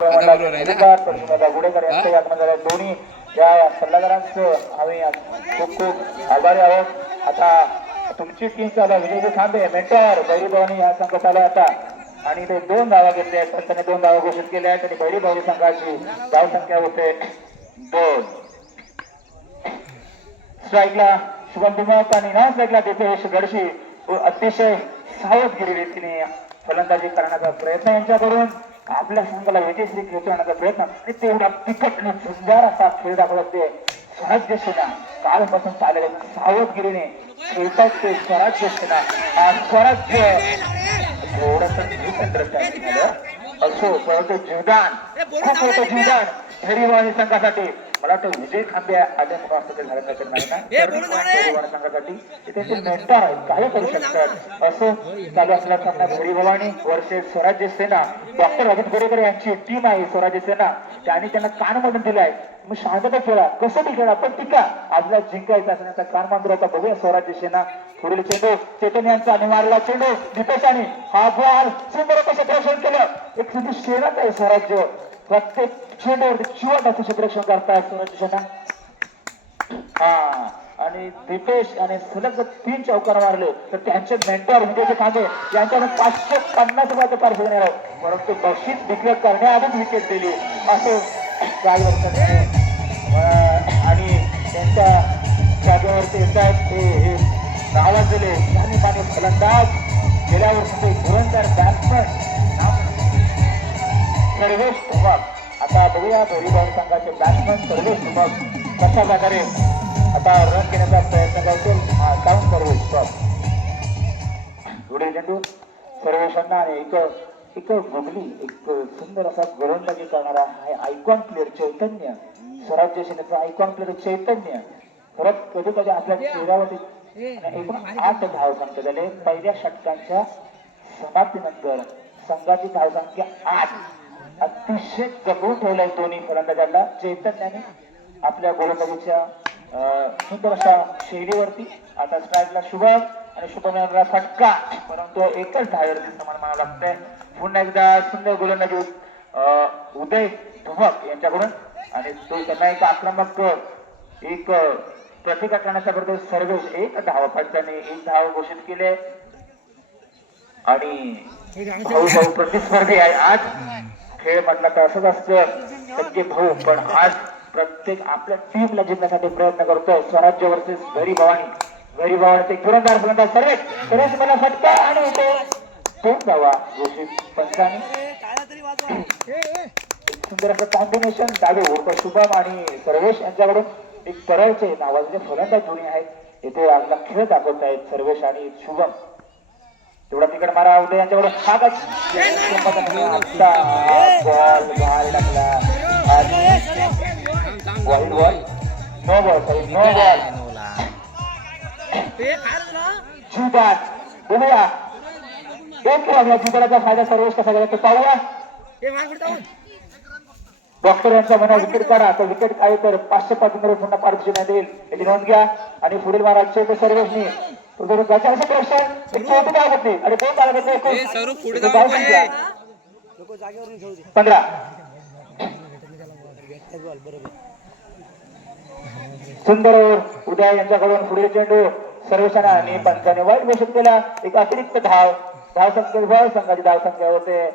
गुडेकर यांच्या यात्रा दोन्ही त्या सल्लागारांचं आम्ही खूप खूप आभारी आहोत. आता तुमची टीम चालू विजय खांबे मेंटर बैरी भवानी या संघ चालू आता आणि ते 2 धावा घेतले आहेत. त्यांनी 2 धावा घोषित केल्या आहेत आणि बैरी भवानी संघाची धाव संख्या होते 2. स्ट्राईकला शुभम दिमाग आणि नॉन स्ट्राईकला दिपेश गडशी अतिशय सावधगिरी रीतीने फलंदाजी करण्याचा प्रयत्न यांच्याकडून आपल्या संघाला विजयश्री खेचवण्याचा प्रयत्न आणि तेवढा तिखट आणि सुंदर असा खेळ दाखवत असते. स्वराज्य सेना कालपासून चाललेल्या सावधगिरीने खेळतात ते स्वराज्य सेना. स्वराज्य थोडस असो परंतु जीवदान खूप मोठं जीवदान हरिवाणी संघासाठी. मला वाटतं विजय खांबे आजच्या संघासाठी तिथे मेंटर आहेत काय करू शकतात असं चालू असल्यास आपल्या हरिभवानी वर्सेस स्वराज्य सेना. डॉक्टर अजित गोरेकर यांची टीम आहे स्वराज्य सेना. त्यांनी त्यांना कानमधून दिलाय मग शांतता खेळा कसं खेळा पण टिका आपल्याला जिंकायचा असण्याचा कान मांजराचा बघूया स्वराज्य सेना. पुढील चेंडू चेतन यांचा आणि मारला चेंडू दीपेशाने हा बॉल सुंदर कसं क्षेत्ररक्षण केलं. एक सुंदर शेरात आहे स्वराज्य प्रत्येक चेंडूवरती चिवट असं क्षेत्ररक्षण करताय स्वराज्य सेना. आणि दीपेश आणि सलग 3 चौकार मारले तर त्यांचे मेंटर विजय खांबे यांच्याकडून 550 रुपयाचं पारितोषिक देणार आहे. परंतु बक्षीस डिक्लेअर करण्याआधीच विकेट दिली असं काय आणि त्यांच्या जागेवरती येतात हे नावाज दिले त्यांनी पाणी फलंदाज गेल्या वर्षी धुरंधर बॅट्समन सर्वेश ठुमक. आता बघूया हरिभवानी संघाचे बॅट्समन सर्वेश ठुमक कशा प्रकारे आता रन घेण्याचा प्रयत्न करतील. काउंट सर्वेश पुढे चेंडू सर्वेशांना आणि एक गुगली एक सुंदर असा गोलंदाजी करणारा हा आयकॉन प्लेअर चैतन्य स्वराज्य सेनेचा आयकॉन प्लेअर चैतन्य. परत कधी कधी आपल्या चेहऱ्यावरती एकूण 8 धाव संख्या झाले. पहिल्या षटकांच्या समाप्तीनंतर संघाची धाव संख्या 8. अतिशय जपून ठेवलाय दोन्ही फलंदाजांना चैतन्याने आपल्या गोलंदाजीच्या सुंदर अशा शैलीवरती. आता स्ट्राईकला शुभम आणि शुभम फटका परंतु एकच धावेवरती समान म्हणावं लागतंय. पुन्हा एकदा सुंदर गोलंदाजी उदय धुमक यांच्याकडून आणि तो त्यांना एक आक्रमक एक प्रतिकार करण्याचा करतो सर्वेश. 1 धाव फटकाने 1 धाव घोषित केले आणि भाऊ प्रतिस्पर्धी आहे. आज खेळ म्हटला तर असंच असतं सगळे भाऊ पण आज प्रत्येक आपल्या टीमला जिंकण्यासाठी प्रयत्न करतोय. स्वराज्य वर्सेस हरिभवानी धुरंधर फलंदाज सर्वेश मला फटका आणि ते 2 धावा घोषित पंचाने. सुंदर असं कॉम्बिनेशन डावे ओळख शुभम आणि सर्वेश यांच्याकडून एक परळचे नावाचे फलंदाज दोन्ही आहेत. इथे आपला खेळ दाखवत आहेत सर्वेश आणि शुभम. तेवढा तिकड मारा उदय यांच्याकडून हा बॉल बाहेर टाकला वाईड बॉल नो बॉल जीवदान. बघूया एक जीवदानाचा फायदा सर्वेश कसा झाला ते पाहूया. डॉक्टर यांचा म्हणा विकेट काढा तर विकेट काय तर 550 रुपये पुन्हा पारितोषिक देईल याची नोंद घ्या. आणि पुढील महाराजचे ते सर्वेशनी प्रेक्षण 14 धाव घेतली आणि 2 धाव घेतले 15. सुंदर उदय यांच्याकडून पुढील चेंडू सर्वेशांना आणि पंचाने वाईट घोषित केला. एक अतिरिक्त धाव संख्या संघाची धाव संख्या होते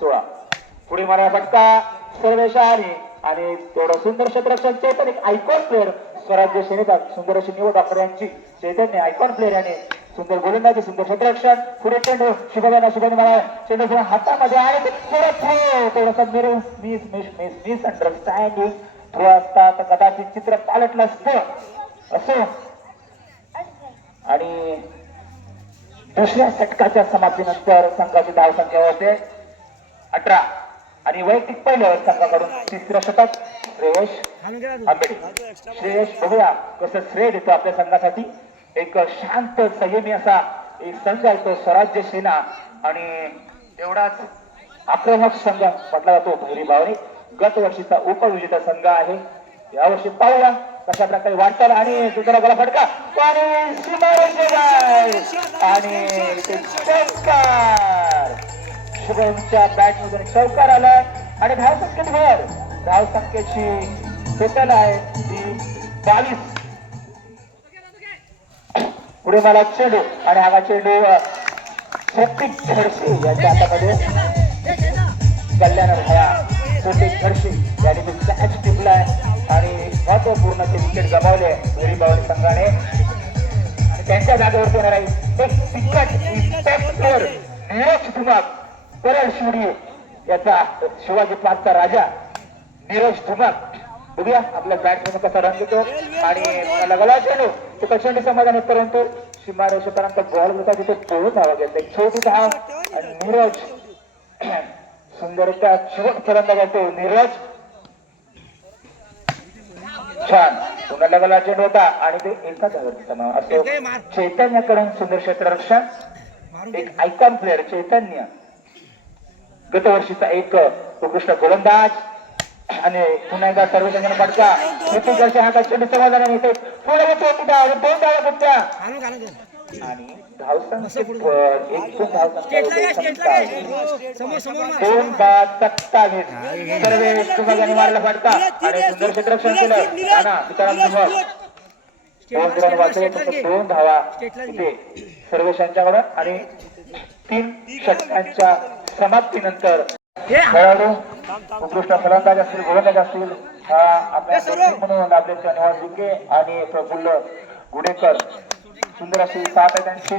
16. पुढे मारा फटका सर्वेशाने आणि तेवढं सुंदर क्षेत्ररक्षण चैतन्य एक आयकॉन प्लेअर स्वराज्य सेनेचा सुंदर अशी निवड डॉक्टर यांची चैतन्य आयकॉन प्लेअर याने सुंदर गोलंदाजी सुंदर क्षेत्ररक्षण. पुढे चेंडू शुभम मला चेंडू हातामध्ये आणि थोडासा मिस अंडरस्टँडिंग थ्रो असता तर कदाचित चित्र पालटलं असतं असं. आणि दुसऱ्या षटकाच्या समाप्तीनंतर संघाची धाव संख्या होते 18 आणि वैयक्तिक पहिलं संघाकडून 3रं षटक श्रेयश आंबेडे. श्रेयश बघूया कसं श्रेय देतो आपल्या संघासाठी. एक शांत संयमी असा एक संघ आहे तो स्वराज्य सेना आणि तेवढाच आक्रमक संघ म्हटला जातो हरिभवानी. गत वर्षीचा उपविजेता संघ आहे. यावर्षी पाहूया कशा प्रकारे वाटचाल आणि दुसरा गोला फटका आणि चौकार शुभमच्या बॅट मधून चौकार आला. आणि धाव संख्येची टोटल आहे ती 22. पुढे मला चेंडू आणि हा चेंडू प्रत्येक खडसे यांच्या हातामध्ये कल्याण भया प्रत्येक खडसे यांनी कॅच टिपलाय आणि महत्वपूर्ण ते विकेट गमावले दोन्ही बावली संघाने आणि त्यांच्या जागेवरती येणार आहे एक तिकट इम्पॅक्ट प्लेअर नीरज धुमाक परळ शिवडी याचा शिवाजी पाचचा राजा नीरज धुमाक. बघूया आपल्या बॅट्समॅन कसा रन देतो आणि लगला चेंडू तो प्रचंड समाधान आहे परंतु सीमारेषेपर्यंत बॉल होता तिथे दोन धावा घेतला एक छोटी धाव आणि नीरज सुंदरता शेवटपर्यंत जातो नीरज छान पुन्हा लगला चेंडू होता आणि ते एका धाव्यात असं चैतन्याकडून सुंदर क्षेत्ररक्षण एक आयकॉन प्लेअर चैतन्य गतवर्षीचा एक उत्कृष्ट गोलंदाज आणि पुन्हा एकदा सर्वजण फटका प्रत्येक हा चेंडू समाधानाने येते पुढे येतो दोन धावा घेतल्या आणि धावसंख्येत एकूण धावसंख्या 2/27 सर्वेश कुमार यांनी मारला फटका आणि सुंदर क्षेत्ररक्षण केलं आणि तुकाराम कुमार 2 रन वाचले फक्त 2 धावा इथे सर्वेश यांच्याकडून आणि 3 षटकांच्या समाप्तीनंतर खेळाडू उत्कृष्ट फलंदाज असतील गोलंदाज असतील आपल्या म्हणून आपले निवास विके आणि प्रफुल्ल गुडेकर सुंदर अशी साथ आहे त्यांची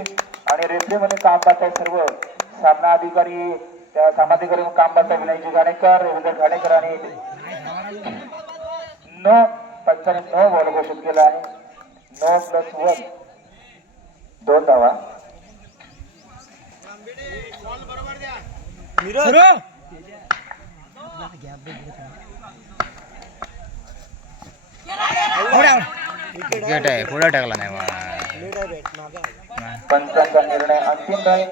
आणि रेफरी मध्ये काम पाहत आहे सर्व सामना अधिकारी त्या सामाधिकारी काम पाहत आहे विनयजी घाणेकर रवींद्र घाणेकर आणि पंचाने 9 बॉल घोषित केला आहे 9+1 2 धावा. पुढे टाकला नाही पंचांचा निर्णय अंतिम नाही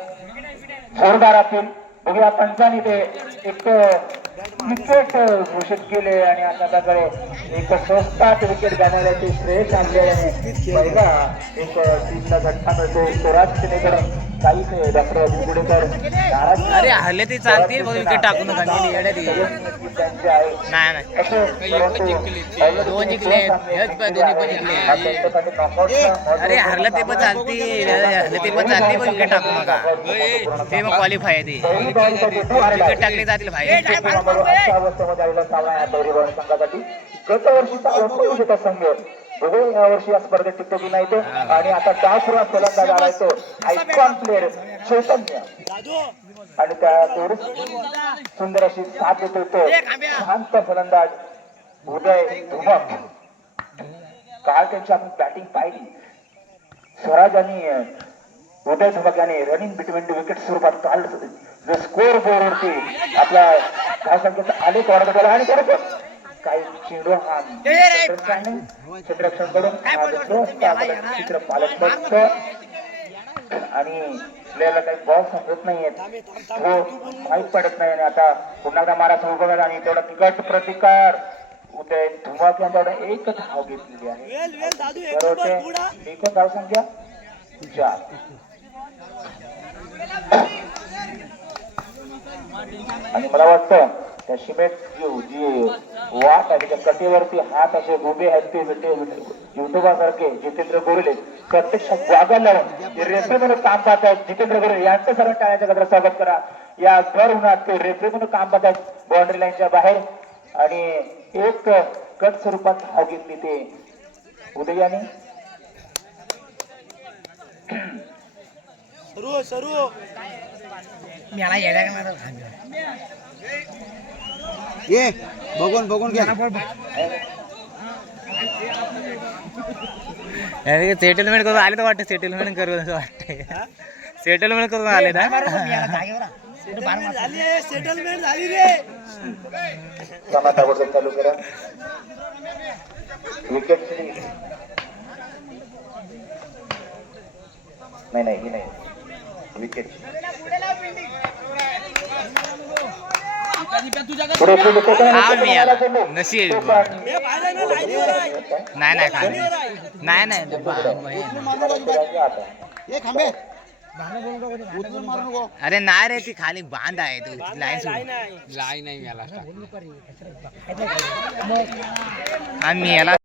जोरदार असेल. बघूया पंचांनी ते एक विकेट घोषित केले आणि आता त्याकडे एक स्वस्तात विकेट गमावल्याचे श्रेय आणले पहिला एक टीमला झटका मिळतो स्वराज सेनेकडे काहीच डॉक्टर अजित गुडेकर अरे हल्ले ते चालतील विकेट टाकून त्यांचे आहे दोन जिंकले अरे हरलं ते पण चालतील हरलं ते पण चालते पण विकेट टाकू नका ते मग क्वालिफाय आहे ते विकेट टाकले जातील भाई अवस्थेमध्ये आलेला सामना या दौरीवर संघासाठी गत वर्षीचा संघ बघू या वर्षी या स्पर्धेत टिकतो की नाही तो आणि आता डाव सुरुवात फलंदाज आलाय तो आयकॉन प्लेअर चैतन्य आणि त्या तेवढीच सुंदर अशी साथ देतो तो शांत फलंदाज उदय धुमक. काल त्यांची आपण बॅटिंग पाहिली स्वराज आणि उदय धुमक याने रनिंग बिटवीन द विकेट स्वरूपात काल स्कोर बोर्डवरती आपल्या धावसंख्येचा आलेख वाढत गेला आणि बरोबर काही चेंडू हा क्षेत्ररक्षण कडून चित्रपालक बघतो आणि प्लेअरला काही बॉल समजत नाहीयेत तो माहीत पडत नाही आणि आता पुन्हा एकदा मारा सुरू बघा आणि तेवढा तिकट प्रतिकार उदय धुमाक यांच्याकडे एक धाव घेतलेली आहे बरोबर एकूण धावसंख्या 4 आणि मला वाटतं त्या सिमेंट जी वाट आहे त्या कटेवरती हात असे उभे आहेत ते युट्यूबासारखे जितेंद्र गोरेले प्रत्यक्षात जागा लावून रेफरी म्हणून काम पाहत आहेत जितेंद्र गोरेले यांचं सर्व टाळ्याच्या गजरात स्वागत करा. या भर उन्हात ते रेफरी म्हणून काम पाहत आहेत बाउंड्री लाईनच्या बाहेर आणि एक कट स्वरूपात धाव घेतली ते उदयाने ये बघून घ्या सेटलमेंट करून आले तर वाटतं सेटलमेंट करून असं वाटतंय सेटलमेंट करून आले ना सेटलमेंट झाली रे चालू करा विकेट नाही विकेट नशीब नाही ये खांबे उचलून मारू नको. अरे नाही रे ती खाली बांध आहे तू लाईन लाई नाही मला आम्ही याला